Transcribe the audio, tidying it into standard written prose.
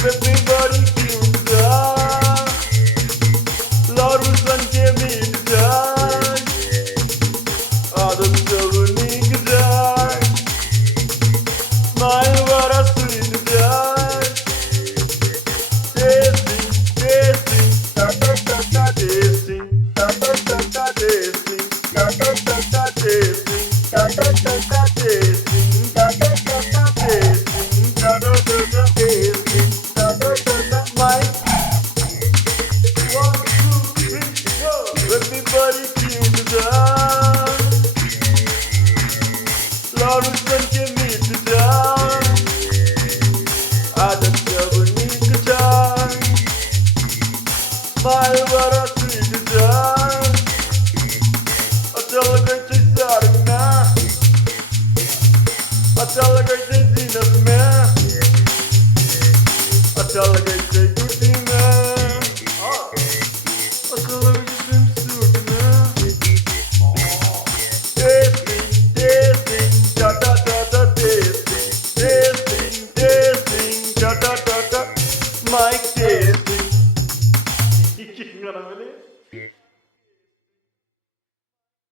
Everybody feels that Laurel Sanche made that Adam Savani that Smile what a sweet that Tasting, tasting, ta ta ta ta tasting, ta ta ta ta tasting, ta ta ta ta tasting, ta ta ta ta tasting, ta ta ta ta tasting, ta ta ta ta tasting, ta ta ta ta my 1, 2, 3, go! Everybody feel the dance. Laurel Sanche